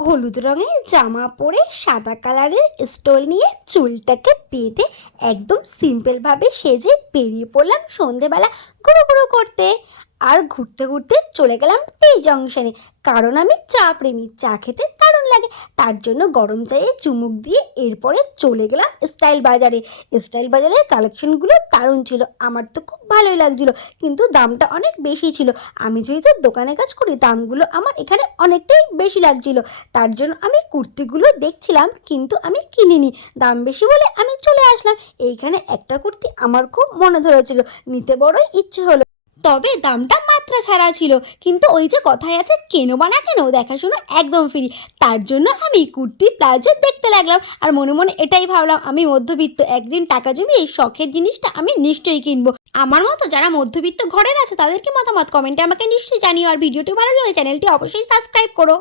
হলুদ রঙের জামা পরে সাদা কালারের স্টোল নিয়ে চুলটাকে বেঁধে একদম সিম্পলভাবে সেজে বেরিয়ে পড়লাম সন্ধেবেলা ঘুরু ঘুরু করতে। আর ঘুরতে ঘুরতে চলে গেলাম টি জংশনে, কারণ আমি চা প্রেমী, চা খেতে দারুণ লাগে। তার জন্য গরম চায়ে চুমুক দিয়ে এরপরে চলে গেলাম স্টাইল বাজারে। স্টাইল বাজারের কালেকশনগুলো দারুণ ছিল, আমার তো খুব ভালোই লাগছিলো, কিন্তু দামটা অনেক বেশি ছিল। আমি যেহেতু দোকানে কাজ করি, দামগুলো আমার এখানে অনেকটাই বেশি লাগছিলো। তার জন্য আমি কুর্তিগুলো দেখছিলাম, কিন্তু আমি কিনিনি, দাম বেশি বলে আমি চলে আসলাম। এইখানে একটা কুর্তি আমার খুব মনে ধরেছিল, নিতে বড়ই ইচ্ছে হলো, তবে দামটা মাত্রা ছাড়া ছিল। কিন্তু ওই যে কথায় আছে, কেনো বা না কেনো দেখাশুনো একদম ফ্রি। তার জন্য আমি কুর্তি প্লাজো দেখতে লাগলাম, আর মনে মনে এটাই ভাবলাম, আমি মধ্যবিত্ত, একদিন টাকা জমিয়ে এই শখের জিনিসটা আমি নিশ্চয়ই কিনবো। আমার মতো যারা মধ্যবিত্ত ঘরের আছে তাদেরকে মতামত কমেন্টে আমাকে নিশ্চয়ই জানিও, আর ভিডিওটি ভালো লাগে চ্যানেলটি অবশ্যই সাবস্ক্রাইব করো।